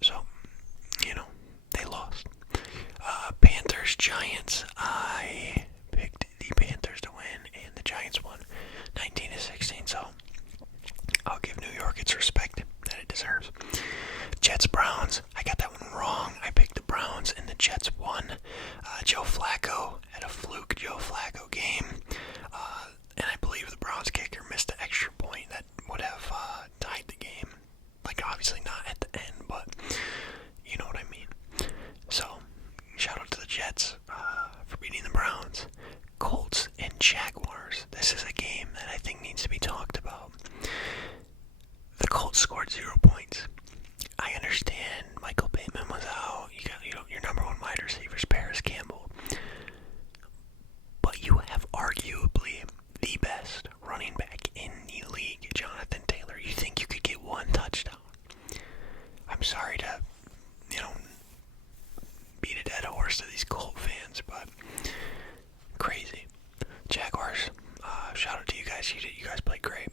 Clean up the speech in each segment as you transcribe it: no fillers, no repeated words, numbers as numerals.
So, they lost. Panthers, Giants. I picked the Panthers to win, and the Giants won 19-16. So, I'll give New York its respect that it deserves. Jets, Browns. I got that one wrong. I picked the Browns, and the Jets won. Joe Flacco had a fluke Joe Flacco game. And I believe the Browns kicker missed an extra point that would have tied the game. Like, obviously not at the end, but you know what I mean. So, shout out to the Jets for beating the Browns. Colts and Jaguars. This is a game that I think needs to be talked about. The Colts scored 0 points. I understand Michael Pittman was out. You got your number one wide receiver is Paris Campbell. But you have arguably the best running back in the league, Jonathan Taylor. You think you could get one touchdown? I'm sorry to, beat a dead horse to these Colt fans, but crazy. Jaguars, shout out to you guys. You guys played great.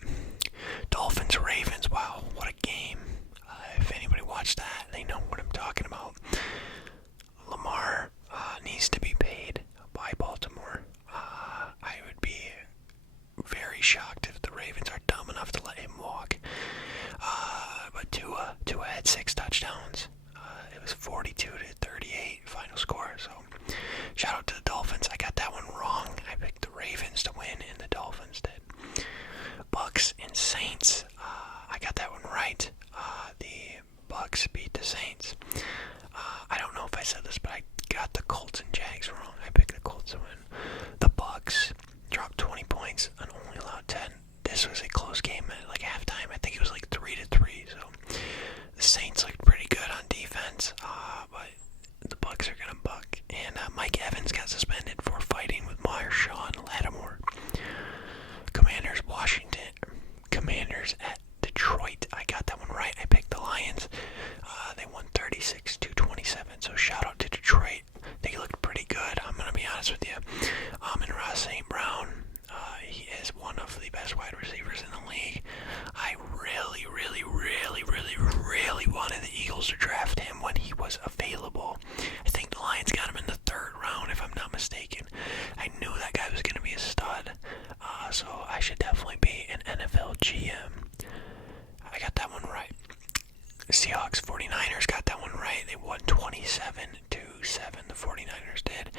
Dolphins, Ravens. Wow, what a game. If anybody watched that, they know what I'm talking about. Lamar needs to be paid by Baltimore. I would be very shocked if the Ravens are dumb enough to let him walk. But Tua had 6 touchdowns. It was 42-38 final score. So shout out to the Dolphins. I got that one wrong. I picked the Ravens to win, and the Dolphins did. Bucks and Saints. I got that one right. The Bucks beat the Saints. I don't know if I said this, but I got the Colts and Jags wrong. I picked the Colts to win. The Bucks dropped 20 points and only allowed 10. This was a close game at like halftime. I think it was like 3-3. So the Saints looked pretty good on defense, but the Bucks are gonna buck. And Mike Evans got suspended for fighting with Marshawn Lattimore. Commanders, Washington. Commanders at Detroit. I got that one right. I picked the Lions. They won 36-27. So shout out to Detroit. They looked pretty good. I'm gonna be honest with you. Amon-Ra St. Brown. He is one of the best wide receivers in the league. I really wanted the Eagles to draft him when he was available. I think the Lions got him in the 3rd round, if I'm not mistaken. I knew that guy was going to be a stud, so I should definitely be an NFL GM. I got that one right. Seahawks, 49ers got that one right. They won 27-7, the 49ers did.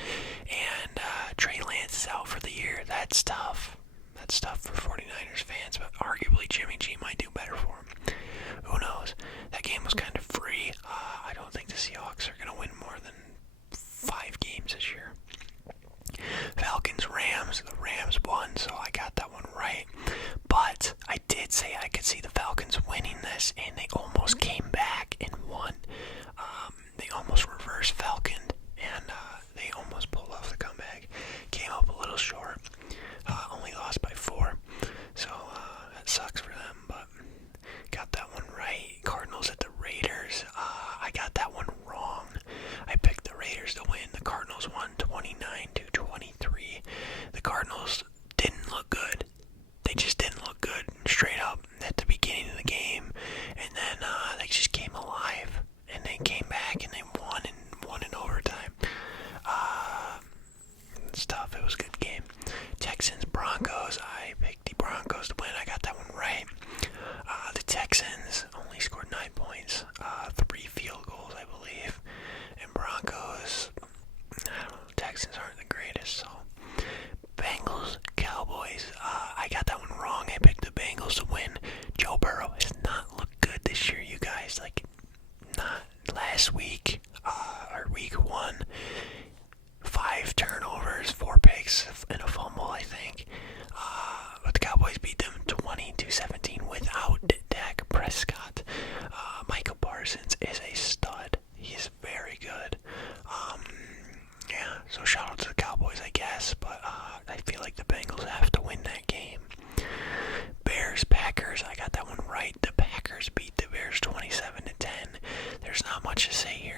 And Trey Lance is out for the year. That's tough. That's tough for 49ers fans, but arguably Jimmy G might do better for him. Who knows? That game was kind of free. I don't think the Seahawks are going to win more than 5 games this year. Falcons, Rams. The Rams won, so I got that one right. But I did say I could see the Falcons winning this, and they almost came back and won. They almost reversed Falcon, and they almost pulled off the comeback. Came up a little short. Only lost by 4. So that sucks for them, but got that one right. Cardinals at the Raiders. I got that one wrong. I picked the Raiders to win. The Cardinals won 29-23. The Cardinals didn't look good. They just didn't look good straight up at the beginning of the game. And then they just came alive. And they came back and they won in overtime. It's tough. It was a good game. Texans, Broncos. I picked the Broncos to win. I got that one right. The Texans only scored 9 points. 3 field goals, I believe. And Broncos, I don't know, Texans aren't the greatest, so. Bengals, Cowboys. I got that one wrong. I picked the Bengals to win. Joe Burrow has not looked good this year, you guys. Like, not last week, or week 1. 5 turnovers, 4 picks, and a fumble, I think. But the Cowboys beat them 20-17 without Dak Prescott. Micah Parsons is a stud. He's very good. Yeah, so shout out to the Cowboys, I guess. But I feel like the Bengals have to win that game. Bears, Packers. I got that one right. The Packers beat the Bears 27-10. There's not much to say here.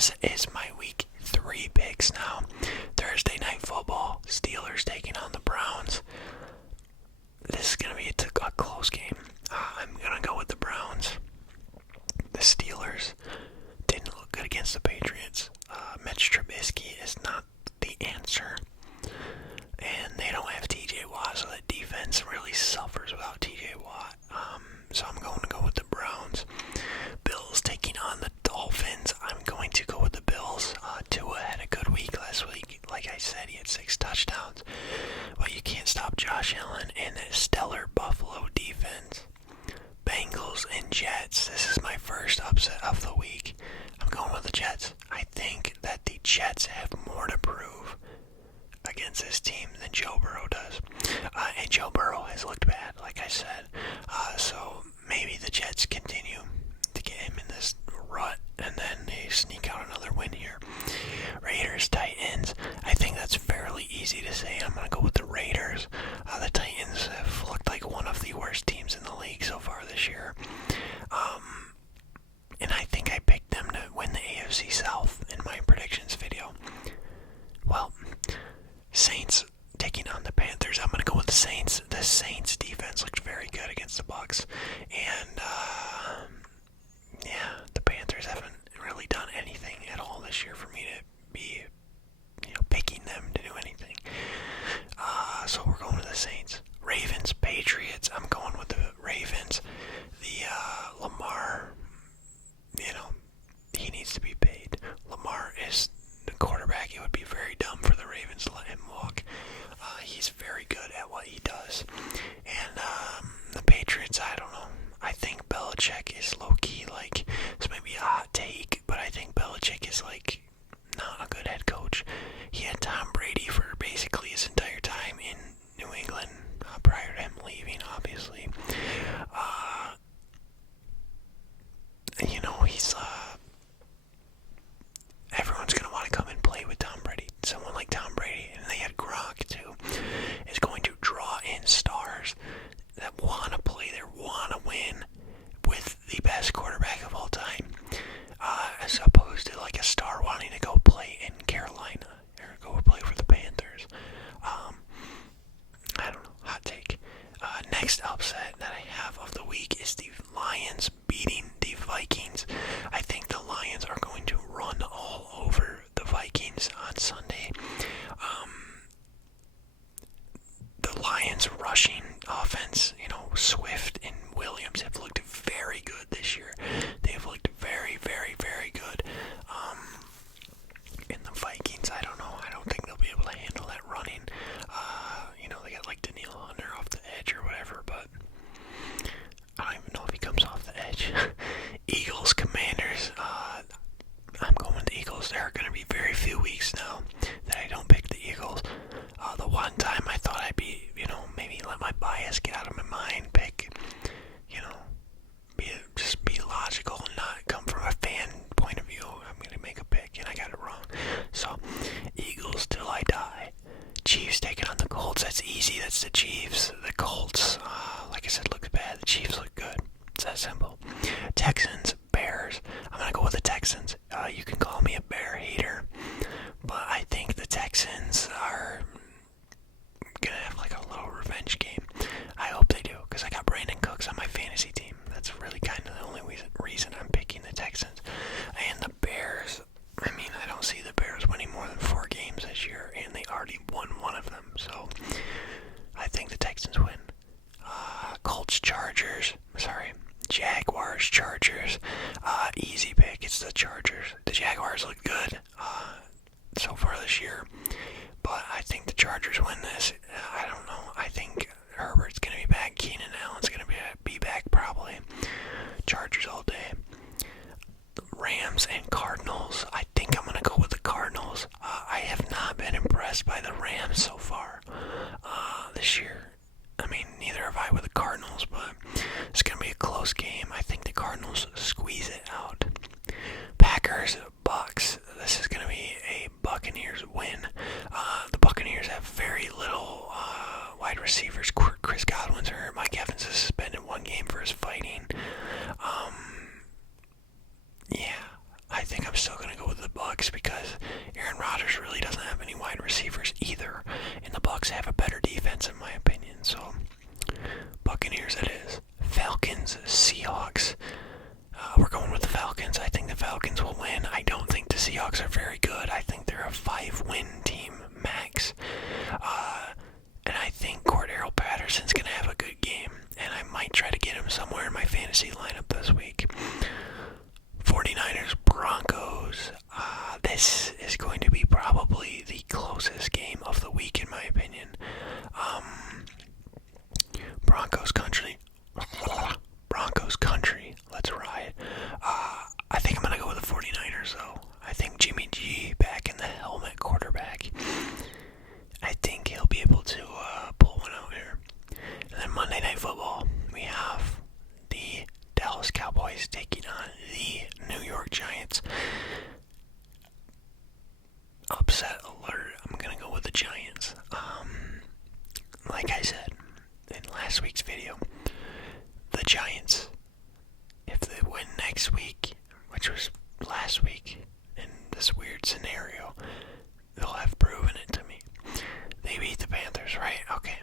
this is my week 3 picks now. Thursday night football, Steelers taking on the Browns. This is going to be a close game. I'm going to go with the Browns. The Steelers didn't look good against the Patriots. Mitch Trubisky is not the answer. And they don't have TJ Watt, so that defense really suffers without TJ Watt. So I'm going to go with the Browns. Bills taking on the Dolphins. I'm going to go with the Bills. Tua had a good week last week. Like I said, he had 6 touchdowns. But you can't stop Josh Allen and a stellar Buffalo defense. Bengals and Jets. This is my first upset of the week. I'm going with the Jets. I think that the Jets have more to prove against this team than Joe Burrow does. And Joe Burrow has looked bad, like I said. So maybe the Jets continue to get him in this rut, and then they sneak out another win here. Raiders, Titans. I think that's fairly easy to say. I'm going to go with the Raiders. The Titans have looked like one of the worst teams in the league so far this year. And I think I picked them to win the AFC South in my predictions video. Well, Saints taking on the Panthers. I'm going to go with the Saints. The Saints defense looked very good against the Bucs. And, the Panthers haven't really done anything at all this year for me to be, picking them to do anything. So we're going to the Saints. Ravens, Patriots. I'm going with the Ravens. The Lamar, he needs to be paid. Lamar is the quarterback. It would be very dumb for the Ravens to let him walk. He's very good at what he does. And the Patriots, I don't know. I think Belichick is low-key, this might be a hot take, but I think Belichick is, not a good head coach. He had Tom Brady for basically his entire time in New England, prior to him leaving, obviously. He's, everyone's going to want to come and play with Tom Brady. Someone like Tom Brady, and they had Gronk, too, is going to draw in stars that want to play there, want to win with the best quarterback of all time, as opposed to a star wanting to go play in Carolina or go play for the Panthers. I don't know, hot take. Next upset that I have of the week is the Lions beating the Vikings. I think the Lions are going to run all over the Vikings on Sunday. The Lions rushing offense, Swift and Williams have looked very good this year. They've looked very, very, very good. And the Vikings, I don't know. I don't think they'll be able to handle that running. They got Danielle Hunter off the edge or whatever, but I don't even know if he comes off the edge. Eagles, Commanders. I'm going with the Eagles. There are going to be very few weeks now that I don't pick the Eagles. The one time I thought I'd be, maybe let my bias get out of my mind, pick, just be logical and not come from a fan point of view. I'm going to make a pick, and I got it wrong. So, Eagles till I die. Chiefs taking on the Colts. That's easy. That's the Chiefs. The Colts, like I said, look bad. The Chiefs look good. It's that simple. Texans, Bears. I'm going to go with the Texans. You can call me a Bear hater, but I think the Texans are going to have a little revenge game. I hope they do, because I got Brandon Cooks on my fantasy team. That's really kind of the only reason I'm picking the Texans. And the Bears, I don't see the Bears winning more than 4 games this year, and they already won one of them, so I think the Texans win. Jaguars, Chargers, easy pick. It's the Chargers. The Jaguars look good so far this year, but I think the Chargers win this. I don't know. I think Herbert's going to be back. Keenan Allen's going to be back probably. Chargers all day. Rams and Cardinals. I think I'm going to go with the Cardinals. I have not been impressed by the Rams so far this year. Neither have I with the Cardinals, but it's going to be a close game. I think the Cardinals squeeze it out. Packers, Bucks. This is going to be a Buccaneers win. The Buccaneers have very little wide receivers. Chris Godwin's hurt. Mike Evans is suspended 1 game for his fighting. I think I'm still going to go with the Bucks because Aaron Rodgers really doesn't have any wide receivers either, and the Bucks have a better defense in my opinion. So Buccaneers it is. Falcons, Seahawks. We're going with the Falcons. I think the Falcons will win. I don't think the Seahawks are very good. I think they're a 5-win team max. And I think Cordero Patterson's going to have a good game. And I might try to get him somewhere in my fantasy lineup this week. 49ers, Broncos. This is going to be probably the closest game of the week in my opinion. Broncos country. Let's ride. I think I'm going to go with the 49ers though. I think Jimmy G back in the helmet quarterback. I think he'll be able to pull one out here. And then Monday Night Football, we have the Dallas Cowboys taking on the New York Giants. Upset alert. I'm going to go with the Giants. Like I said in last week's video, the Giants, if they win next week, which was last week in this weird scenario, they'll have proven it to me. They beat the Panthers, right? Okay.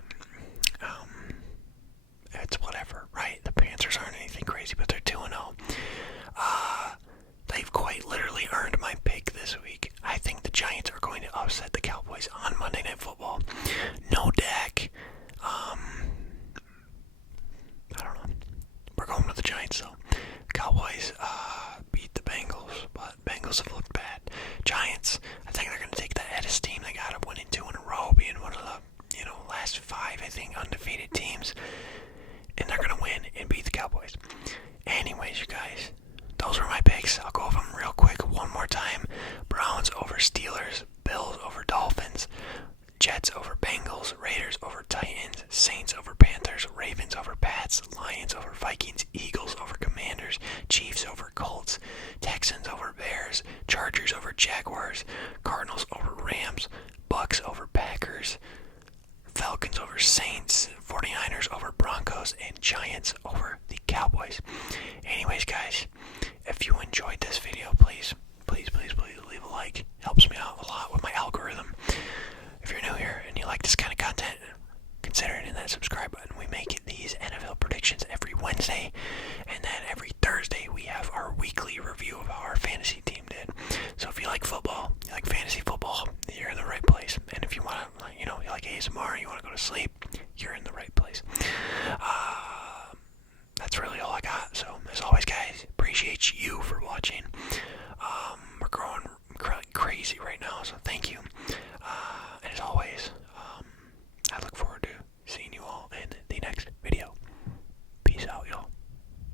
It's whatever, right? The Panthers aren't anything crazy, but they're 2-0. They've quite literally earned my pick this week. I think the Giants are going to upset the Cowboys on Monday Night Football. No Dak. I don't know. We're going with the Giants, though. Cowboys beat the Bengals, but Bengals have looked bad. Giants, I think they're going to take the Edis team. They got up winning 2 in a row, being one of the last 5, I think, undefeated teams. And they're going to win and beat the Cowboys. Anyways, you guys, those were my picks. I'll go over them real quick one more time. Browns over Steelers, Bills over Dolphins, Jets over Bengals, Raiders over Titans, Saints over Panthers, Ravens over Pats, Lions over Vikings, Eagles over Commanders, Chiefs over Colts, Texans over Bears, Chargers over Jaguars, Cardinals over Rams, Bucks over Packers, Falcons over Saints, 49ers over Broncos, and Giants over the Cowboys. Anyways, guys, if you enjoyed this video, please leave a like. Helps me out a lot with my algorithm. If you're new here and you like this kind of content, consider hitting that subscribe button. We make these NFL predictions every Wednesday, and then every Thursday we have our weekly review of how our fantasy team did. So if you like football, you like fantasy football, you're in the right place. And if you want to, you like ASMR, you want to go to sleep, you're in the right place. That's really all I got. So as always, guys, appreciate you for watching. We're growing crazy right now, so thank